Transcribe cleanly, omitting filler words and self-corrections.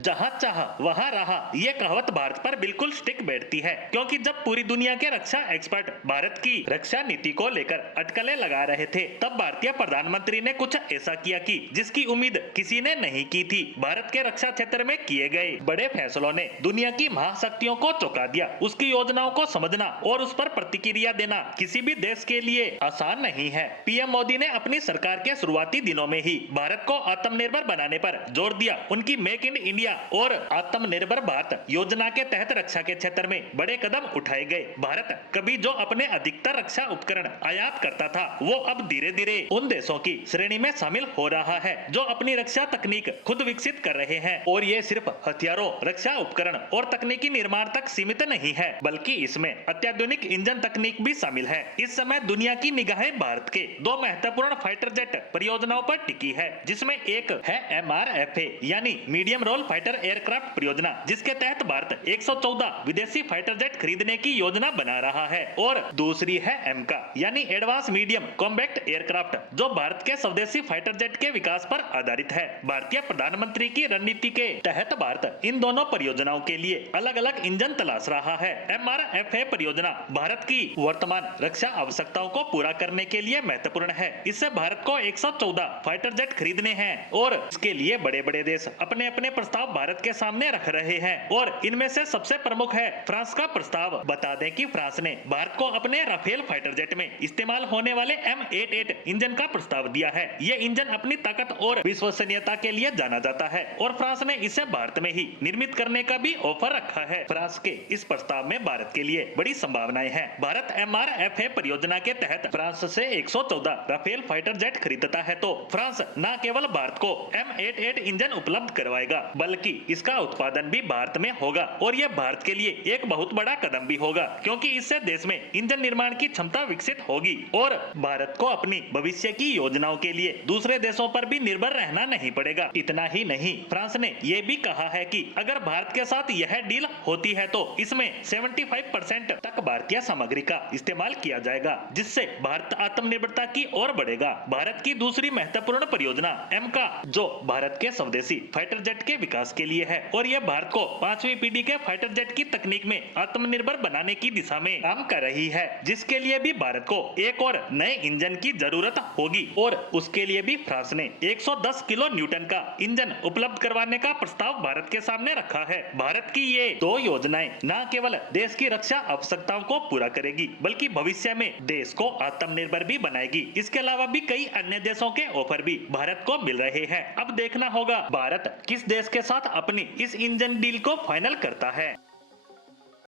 जहाँ चाहा वहाँ रहा, ये कहावत भारत पर बिल्कुल स्टिक बैठती है, क्योंकि जब पूरी दुनिया के रक्षा एक्सपर्ट भारत की रक्षा नीति को लेकर अटकलें लगा रहे थे, तब भारतीय प्रधानमंत्री ने कुछ ऐसा किया कि जिसकी उम्मीद किसी ने नहीं की थी। भारत के रक्षा क्षेत्र में किए गए बड़े फैसलों ने दुनिया की महाशक्तियों को चौंका दिया। उसकी योजनाओं को समझना और उस पर प्रतिक्रिया देना किसी भी देश के लिए आसान नहीं है। पीएम मोदी ने अपनी सरकार के शुरुआती दिनों में ही भारत को आत्मनिर्भर बनाने पर जोर दिया। उनकी मेक इन इंडिया और आत्मनिर्भर भारत योजना के तहत रक्षा के क्षेत्र में बड़े कदम उठाए गए। भारत कभी जो अपने अधिकतर रक्षा उपकरण आयात करता था, वो अब धीरे धीरे उन देशों की श्रेणी में शामिल हो रहा है जो अपनी रक्षा तकनीक खुद विकसित कर रहे हैं। और ये सिर्फ हथियारों, रक्षा उपकरण और तकनीकी निर्माण तक सीमित नहीं है, बल्कि इसमें अत्याधुनिक इंजन तकनीक भी शामिल है। इस समय दुनिया की निगाहें भारत के दो महत्वपूर्ण फाइटर जेट परियोजनाओं पर टिकी है, जिसमें एक है MRFA यानी मीडियम रोल फाइटर एयरक्राफ्ट परियोजना, जिसके तहत भारत 114 विदेशी फाइटर जेट खरीदने की योजना बना रहा है, और दूसरी है एमका यानी एडवांस मीडियम कॉम्बैक्ट एयरक्राफ्ट, जो भारत के स्वदेशी फाइटर जेट के विकास पर आधारित है। भारतीय प्रधानमंत्री की रणनीति के तहत भारत इन दोनों परियोजनाओं के लिए अलग अलग इंजन तलाश रहा है। MRFA परियोजना भारत की वर्तमान रक्षा आवश्यकताओं को पूरा करने के लिए महत्वपूर्ण है। इससे भारत को 114 फाइटर जेट खरीदने हैं, और इसके लिए बड़े बड़े देश अपने अपने प्रस्ताव भारत के सामने रख रहे हैं, और इनमें से सबसे प्रमुख है फ्रांस का प्रस्ताव। बता दें कि फ्रांस ने भारत को अपने राफेल फाइटर जेट में इस्तेमाल होने वाले M88 इंजन का प्रस्ताव दिया है। ये इंजन अपनी ताकत और विश्वसनीयता के लिए जाना जाता है, और फ्रांस ने इसे भारत में ही निर्मित करने का भी ऑफर रखा है। फ्रांस के इस प्रस्ताव में भारत के लिए बड़ी संभावनाएं हैं। भारत MRFA परियोजना के तहत फ्रांस से 114 राफेल फाइटर जेट खरीदता है, तो फ्रांस न केवल भारत को M88 इंजन उपलब्ध करवाएगा, बल्कि इसका उत्पादन भी भारत में होगा। और यह भारत के लिए एक बहुत बड़ा कदम भी होगा, क्योंकि इससे देश में इंजन निर्माण की क्षमता विकसित होगी, और भारत को अपनी भविष्य की योजनाओं के लिए दूसरे देशों पर भी निर्भर रहना नहीं पड़ेगा। इतना ही नहीं, फ्रांस ने यह भी कहा है कि अगर भारत के साथ यह डील होती है तो इसमें 75% तक भारतीय सामग्री का इस्तेमाल किया जाएगा, जिससे भारत आत्मनिर्भरता की ओर बढ़ेगा। भारत की दूसरी महत्वपूर्ण परियोजना एमका, जो भारत के स्वदेशी फाइटर जेट के विकास के लिए है, और यह भारत को 5वीं पीढ़ी के फाइटर जेट की तकनीक में आत्मनिर्भर बनाने की दिशा में काम कर रही है, जिसके लिए भी भारत को एक और नए इंजन की जरूरत होगी, और उसके लिए भी फ्रांस ने 110 किलो न्यूटन का इंजन उपलब्ध करवाने का प्रस्ताव भारत के सामने रखा है। भारत की ये दो योजनाएं न केवल देश की रक्षा आवश्यकताओं को पूरा करेगी, बल्कि भविष्य में देश को आत्मनिर्भर भी बनाएगी। इसके अलावा भी कई अन्य देशों के ऑफर भी भारत को मिल रहे हैं। अब देखना होगा भारत किस देश के साथ अपनी इस इंजन डील को फाइनल करता है।